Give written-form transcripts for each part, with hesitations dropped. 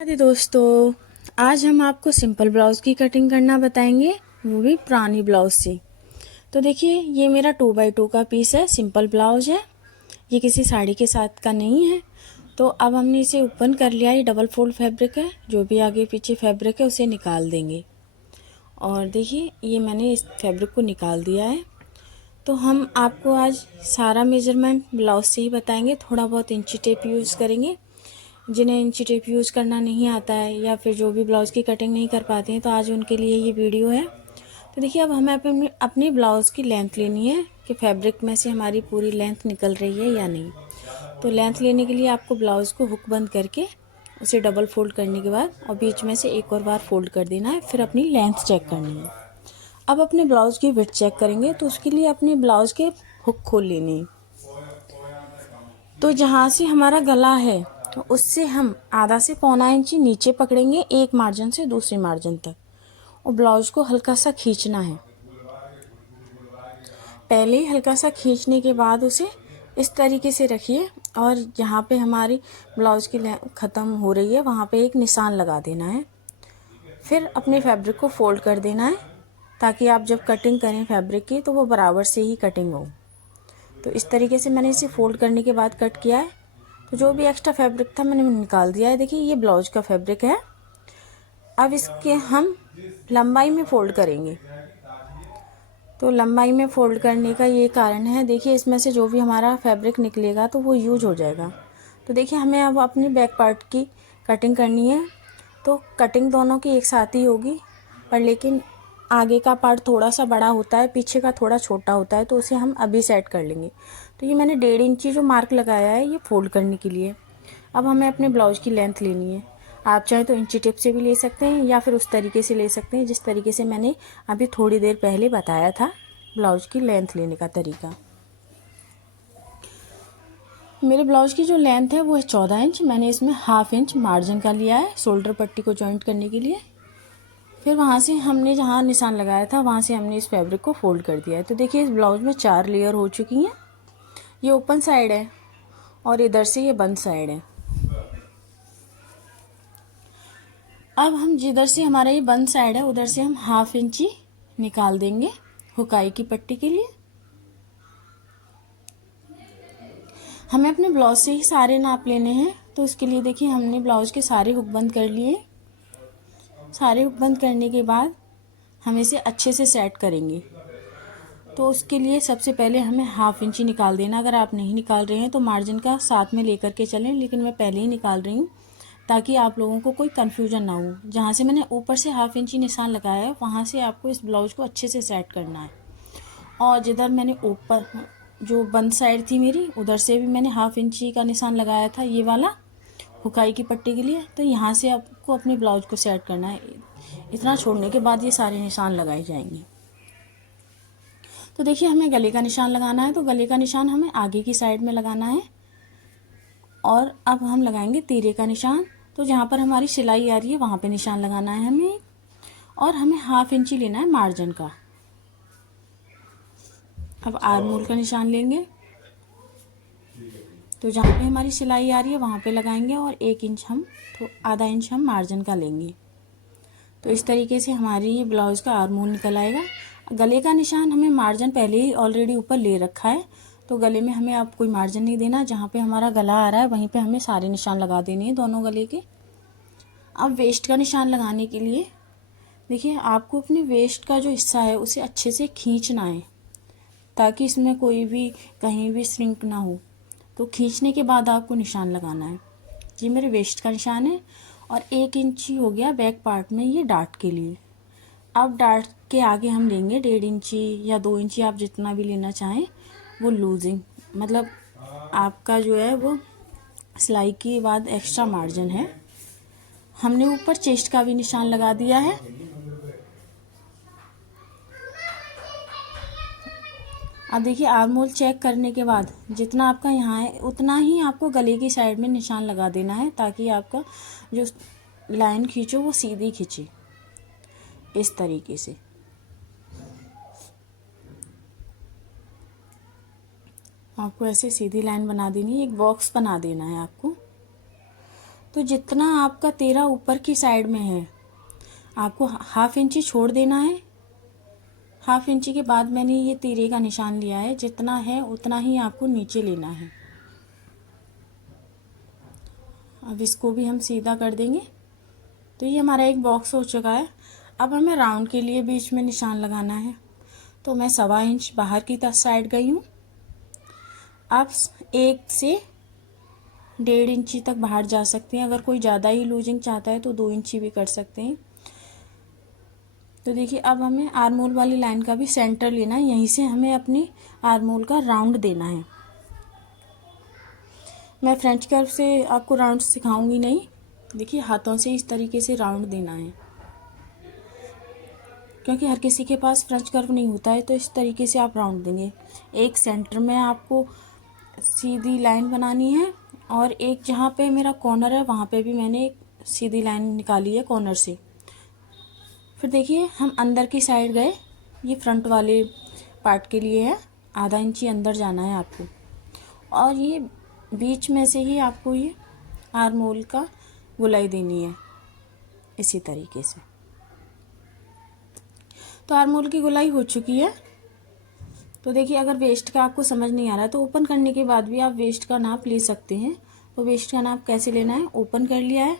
अरे दोस्तों, आज हम आपको सिंपल ब्लाउज़ की कटिंग करना बताएंगे, वो भी पुरानी ब्लाउज़ से। तो देखिए, ये मेरा 2x2 का पीस है, सिंपल ब्लाउज है। ये किसी साड़ी के साथ का नहीं है। तो अब हमने इसे ओपन कर लिया। ये डबल फोल्ड फैब्रिक है, जो भी आगे पीछे फैब्रिक है उसे निकाल देंगे। और देखिए, ये मैंने इस फैब्रिक को निकाल दिया है। तो हम आपको आज सारा मेजरमेंट ब्लाउज से ही बताएंगे। थोड़ा बहुत इंची टेप यूज़ करेंगे। जिन्हें इंची टेप यूज़ करना नहीं आता है या फिर जो भी ब्लाउज़ की कटिंग नहीं कर पाते हैं, तो आज उनके लिए ये वीडियो है। तो देखिए, अब हमें अपनी ब्लाउज़ की लेंथ लेनी है कि फैब्रिक में से हमारी पूरी लेंथ निकल रही है या नहीं। तो लेंथ लेने के लिए आपको ब्लाउज़ को हुक बंद करके उसे डबल फोल्ड करने के बाद और बीच में से एक और बार फोल्ड कर देना है। फिर अपनी लेंथ चेक करनी है। अब अपने ब्लाउज़ की विड्थ चेक करेंगे, तो उसके लिए अपने ब्लाउज़ के हुक खोल लेने हैं। तो जहाँ से हमारा गला है, तो उससे हम आधा से पौना इंची नीचे पकड़ेंगे, एक मार्जिन से दूसरे मार्जिन तक, और ब्लाउज को हल्का सा खींचना है। पहले ही हल्का सा खींचने के बाद उसे इस तरीके से रखिए, और जहाँ पे हमारी ब्लाउज की ख़त्म हो रही है वहाँ पे एक निशान लगा देना है। फिर अपने फैब्रिक को फोल्ड कर देना है, ताकि आप जब कटिंग करें फैब्रिक की तो वो बराबर से ही कटिंग हो। तो इस तरीके से मैंने इसे फोल्ड करने के बाद कट किया है। तो जो भी एक्स्ट्रा फैब्रिक था मैंने निकाल दिया है। देखिए, ये ब्लाउज का फैब्रिक है। अब इसके हम लंबाई में फोल्ड करेंगे। तो लंबाई में फोल्ड करने का ये कारण है, देखिए इसमें से जो भी हमारा फैब्रिक निकलेगा तो वो यूज हो जाएगा। तो देखिए, हमें अब अपनी बैक पार्ट की कटिंग करनी है। तो कटिंग दोनों की एक साथ ही होगी, पर लेकिन आगे का पार्ट थोड़ा सा बड़ा होता है, पीछे का थोड़ा छोटा होता है, तो उसे हम अभी सेट कर लेंगे। तो ये मैंने 1.5 इंची जो मार्क लगाया है, ये फोल्ड करने के लिए। अब हमें अपने ब्लाउज की लेंथ लेनी है। आप चाहे तो इंची टेप से भी ले सकते हैं, या फिर उस तरीके से ले सकते हैं जिस तरीके से मैंने अभी थोड़ी देर पहले बताया था ब्लाउज की लेंथ लेने का तरीका। मेरे ब्लाउज की जो लेंथ है वो है 14 इंच। मैंने इसमें ½ इंच मार्जिन का लिया है शोल्डर पट्टी को जॉइंट करने के लिए। फिर वहाँ से हमने जहाँ निशान लगाया था वहाँ से हमने इस फैब्रिक को फोल्ड कर दिया है। तो देखिए, इस ब्लाउज में 4 लेयर हो चुकी हैं। ये ओपन साइड है और इधर से ये बंद साइड है। अब हम जिधर से हमारा ये बंद साइड है उधर से हम ½ इंची निकाल देंगे हुकाई की पट्टी के लिए। हमें अपने ब्लाउज से ही सारे नाप लेने हैं। तो इसके लिए देखिए, हमने ब्लाउज के सारे हुक बंद कर लिए। सारे हुक बंद करने के बाद हम इसे अच्छे से सेट करेंगे। तो उसके लिए सबसे पहले हमें ½ इंची निकाल देना। अगर आप नहीं निकाल रहे हैं तो मार्जिन का साथ में लेकर के चलें, लेकिन मैं पहले ही निकाल रही हूँ ताकि आप लोगों को कोई कन्फ्यूजन ना हो। जहाँ से मैंने ऊपर से ½ इंची निशान लगाया है वहाँ से आपको इस ब्लाउज को अच्छे से सेट करना है। और जिधर मैंने ऊपर जो बंद साइड थी मेरी, उधर से भी मैंने ½ इंची का निशान लगाया था, ये वाला हुकाई की पट्टी के लिए। तो यहाँ से आपको अपने ब्लाउज को सेट करना है। इतना छोड़ने के बाद ये सारे निशान लगाए जाएंगे। तो देखिए, हमें गले का निशान लगाना है। तो गले का निशान हमें आगे की साइड में लगाना है। और अब हम लगाएंगे तीरे का निशान। तो जहाँ पर हमारी सिलाई आ रही है वहाँ पे निशान लगाना है हमें। और हमें ½ इंची लेना है मार्जिन का। अब आर्म होल का निशान लेंगे। तो जहाँ पे हमारी सिलाई आ रही है वहाँ पे लगाएंगे, और 1 इंच हम तो आधा इंच हम मार्जिन का लेंगे। तो इस तरीके से हमारी ये ब्लाउज़ का आर्म होल निकल आएगा। गले का निशान हमें मार्जिन पहले ही ऑलरेडी ऊपर ले रखा है, तो गले में हमें अब कोई मार्जिन नहीं देना। जहाँ पे हमारा गला आ रहा है वहीं पे हमें सारे निशान लगा देने हैं दोनों गले के। अब वेस्ट का निशान लगाने के लिए देखिए, आपको अपने वेस्ट का जो हिस्सा है उसे अच्छे से खींचना है, ताकि इसमें कोई भी कहीं भी श्रिंक ना हो। तो खींचने के बाद आपको निशान लगाना है। ये मेरे वेस्ट का निशान है। और 1 इंची हो गया बैक पार्ट में, ये डार्ट के लिए। अब डार्ट के आगे हम लेंगे 1.5 इंची या 2 इंची, आप जितना भी लेना चाहें वो लूजिंग, मतलब आपका जो है वो सिलाई के बाद एक्स्ट्रा मार्जिन है। हमने ऊपर चेस्ट का भी निशान लगा दिया है। अब देखिए, आर्म होल चेक करने के बाद जितना आपका यहाँ है उतना ही आपको गले की साइड में निशान लगा देना है, ताकि आपका जो लाइन खींचो वो सीधी खींचे। इस तरीके से आपको ऐसे सीधी लाइन बना देनी है, एक बॉक्स बना देना है आपको। तो जितना आपका तीरा ऊपर की साइड में है आपको हाफ इंची छोड़ देना है। हाफ इंची के बाद मैंने ये तीरे का निशान लिया है, जितना है उतना ही आपको नीचे लेना है। अब इसको भी हम सीधा कर देंगे। तो ये हमारा एक बॉक्स हो चुका है। अब हमें राउंड के लिए बीच में निशान लगाना है। तो मैं 1.25 इंच बाहर की साइड गई हूँ। आप 1 से 1.5 इंची तक बाहर जा सकते हैं। अगर कोई ज़्यादा ही लूजिंग चाहता है तो 2 इंची भी कर सकते हैं। तो देखिए अब हमें आर्म होल वाली लाइन का भी सेंटर लेना है। यहीं से हमें अपनी आर्म होल का राउंड देना है। मैं फ्रेंच कर्व से आपको राउंड सिखाऊंगी नहीं। देखिए हाथों से इस तरीके से राउंड देना है, क्योंकि हर किसी के पास फ्रेंच कर्व नहीं होता है। तो इस तरीके से आप राउंड देंगे। एक सेंटर में आपको सीधी लाइन बनानी है और एक जहाँ पे मेरा कॉर्नर है वहाँ पे भी मैंने एक सीधी लाइन निकाली है कॉर्नर से। फिर देखिए हम अंदर की साइड गए। ये फ्रंट वाले पार्ट के लिए है। आधा इंची अंदर जाना है आपको और ये बीच में से ही आपको ये आर्म होल का गोलाई देनी है इसी तरीके से। तो आर्म होल की गोलाई हो चुकी है। तो देखिए अगर वेस्ट का आपको समझ नहीं आ रहा है तो ओपन करने के बाद भी आप वेस्ट का नाप ले सकते हैं। तो वेस्ट का नाप कैसे लेना है, ओपन कर लिया है,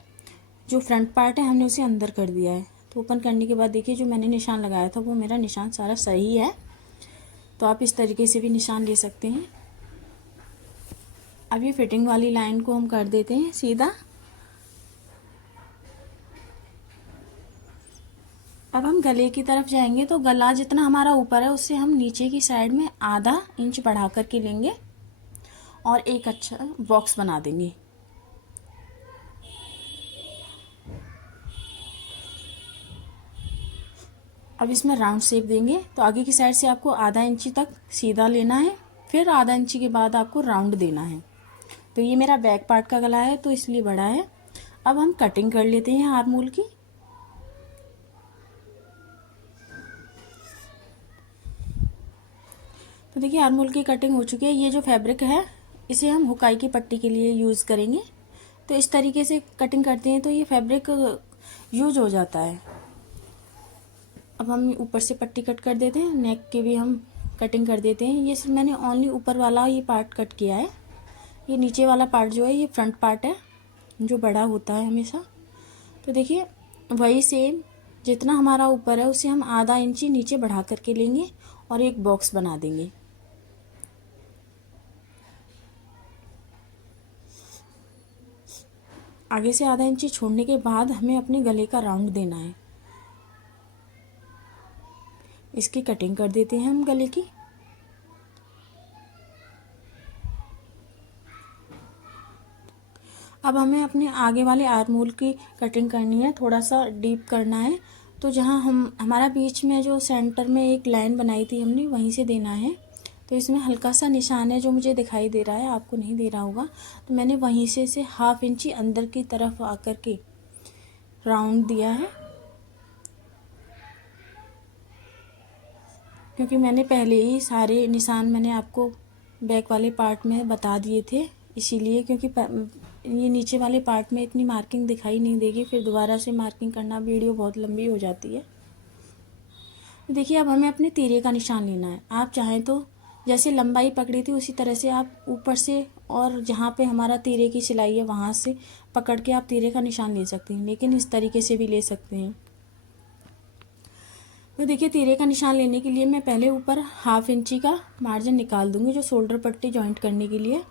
जो फ्रंट पार्ट है हमने उसे अंदर कर दिया है। तो ओपन करने के बाद देखिए जो मैंने निशान लगाया था वो मेरा निशान सारा सही है। तो आप इस तरीके से भी निशान ले सकते हैं। अब ये फिटिंग वाली लाइन को हम कर देते हैं सीधा। अब हम गले की तरफ जाएंगे। तो गला जितना हमारा ऊपर है उससे हम नीचे की साइड में आधा इंच बढ़ा करके लेंगे और एक अच्छा बॉक्स बना देंगे। अब इसमें राउंड शेप देंगे। तो आगे की साइड से आपको आधा इंची तक सीधा लेना है, फिर आधा इंची के बाद आपको राउंड देना है। तो ये मेरा बैक पार्ट का गला है तो इसलिए बड़ा है। अब हम कटिंग कर लेते हैं आर्म होल की। तो देखिए आर्म होल की कटिंग हो चुकी है। ये जो फैब्रिक है इसे हम हुकाई की पट्टी के लिए यूज़ करेंगे। तो इस तरीके से कटिंग करते हैं तो ये फैब्रिक यूज हो जाता है। अब हम ऊपर से पट्टी कट कर देते हैं। नेक की भी हम कटिंग कर देते हैं। ये सिर्फ मैंने ओनली ऊपर वाला ये पार्ट कट किया है। ये नीचे वाला पार्ट जो है ये फ्रंट पार्ट है जो बड़ा होता है हमेशा। तो देखिए वही सेम जितना हमारा ऊपर है उसे हम आधा इंची नीचे बढ़ा करके लेंगे और एक बॉक्स बना देंगे। आगे से आधा इंची छोड़ने के बाद हमें अपने गले का राउंड देना है। इसकी कटिंग कर देते हैं हम गले की। अब हमें अपने आगे वाले आर्म होल की कटिंग करनी है, थोड़ा सा डीप करना है। तो जहाँ हमारा बीच में जो सेंटर में एक लाइन बनाई थी हमने वहीं से देना है। तो इसमें हल्का सा निशान है जो मुझे दिखाई दे रहा है, आपको नहीं दे रहा होगा। तो मैंने वहीं से हाफ इंची अंदर की तरफ आकर के राउंड दिया है, क्योंकि मैंने पहले ही सारे निशान मैंने आपको बैक वाले पार्ट में बता दिए थे। इसीलिए क्योंकि ये नीचे वाले पार्ट में इतनी मार्किंग दिखाई नहीं देगी, फिर दोबारा से मार्किंग करना वीडियो बहुत लंबी हो जाती है। देखिए अब हमें अपने तीरे का निशान लेना है। आप चाहें तो जैसे लंबाई पकड़ी थी उसी तरह से आप ऊपर से और जहाँ पे हमारा तीरे की सिलाई है वहाँ से पकड़ के आप तीरे का निशान ले सकते हैं, लेकिन इस तरीके से भी ले सकते हैं। तो देखिए तीरे का निशान लेने के लिए मैं पहले ऊपर हाफ इंची का मार्जिन निकाल दूंगी जो शोल्डर पट्टी जॉइंट करने के लिए।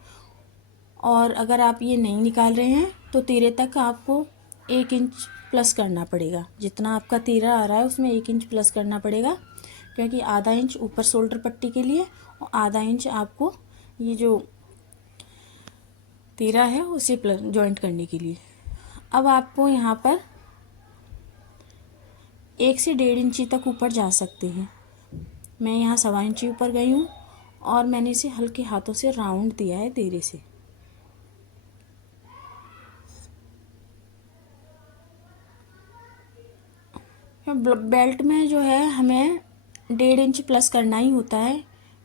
और अगर आप ये नहीं निकाल रहे हैं तो तीरे तक आपको 1 इंच प्लस करना पड़ेगा। जितना आपका तीरा आ रहा है उसमें 1 इंच प्लस करना पड़ेगा, क्योंकि आधा इंच ऊपर शोल्डर पट्टी के लिए और आधा इंच आपको ये जो तीरा है उसे प्लस जॉइंट करने के लिए। अब आपको यहाँ पर 1 से 1.5 इंची तक ऊपर जा सकते हैं। मैं यहाँ 1.25 इंची ऊपर गई हूँ और मैंने इसे हल्के हाथों से राउंड दिया है तीरे से। बेल्ट में जो है हमें 1.5 इंच प्लस करना ही होता है,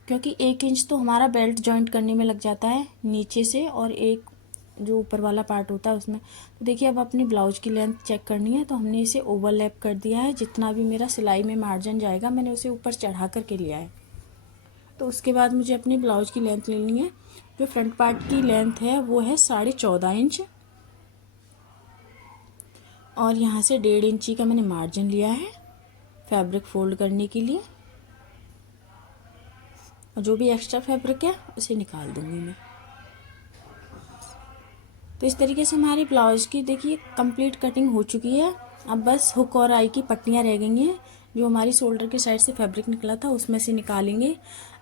क्योंकि 1 इंच तो हमारा बेल्ट जॉइंट करने में लग जाता है नीचे से और एक जो ऊपर वाला पार्ट होता है उसमें। तो देखिए अब अपनी ब्लाउज़ की लेंथ चेक करनी है, तो हमने इसे ओवरलैप कर दिया है। जितना भी मेरा सिलाई में मार्जिन जाएगा मैंने उसे ऊपर चढ़ा करके लिया है। तो उसके बाद मुझे अपनी ब्लाउज़ की लेंथ लेनी है। जो फ्रंट पार्ट की लेंथ है वो है 14.5 इंच, और यहाँ से 1.5 इंची का मैंने मार्जिन लिया है फैब्रिक फोल्ड करने के लिए, और जो भी एक्स्ट्रा फैब्रिक है उसे निकाल दूँगी मैं। तो इस तरीके से हमारी ब्लाउज़ की देखिए कंप्लीट कटिंग हो चुकी है। अब बस हुक और आई की पट्टियाँ रह गई हैं, जो हमारी शोल्डर की साइड से फैब्रिक निकला था उसमें से निकालेंगे।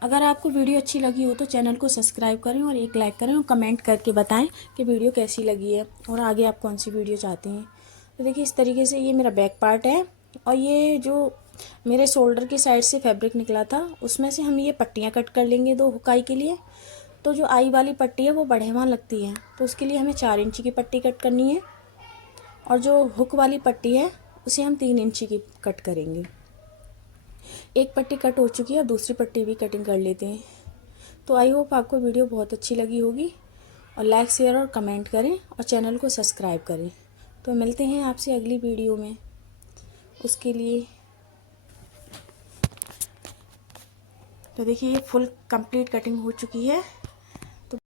अगर आपको वीडियो अच्छी लगी हो तो चैनल को सब्सक्राइब करें और एक लाइक करें, और कमेंट करके बताएं कि वीडियो कैसी लगी है और आगे आप कौन सी वीडियो चाहते हैं। तो देखिए इस तरीके से ये मेरा बैक पार्ट है, और ये जो मेरे शोल्डर की साइड से फैब्रिक निकला था उसमें से हम ये पट्टियाँ कट कर लेंगे 2 हुकाई के लिए। तो जो आई वाली पट्टी है वो बढ़ेवा लगती है, तो उसके लिए हमें 4 इंची की पट्टी कट करनी है, और जो हुक वाली पट्टी है उसे हम 3 इंची की कट करेंगे। एक पट्टी कट हो चुकी है, अब दूसरी पट्टी भी कटिंग कर लेते हैं। तो आई होप आपको वीडियो बहुत अच्छी लगी होगी, और लाइक शेयर और कमेंट करें और चैनल को सब्सक्राइब करें। तो मिलते हैं आपसे अगली वीडियो में, उसके लिए। तो देखिए ये फुल कंप्लीट कटिंग हो चुकी है।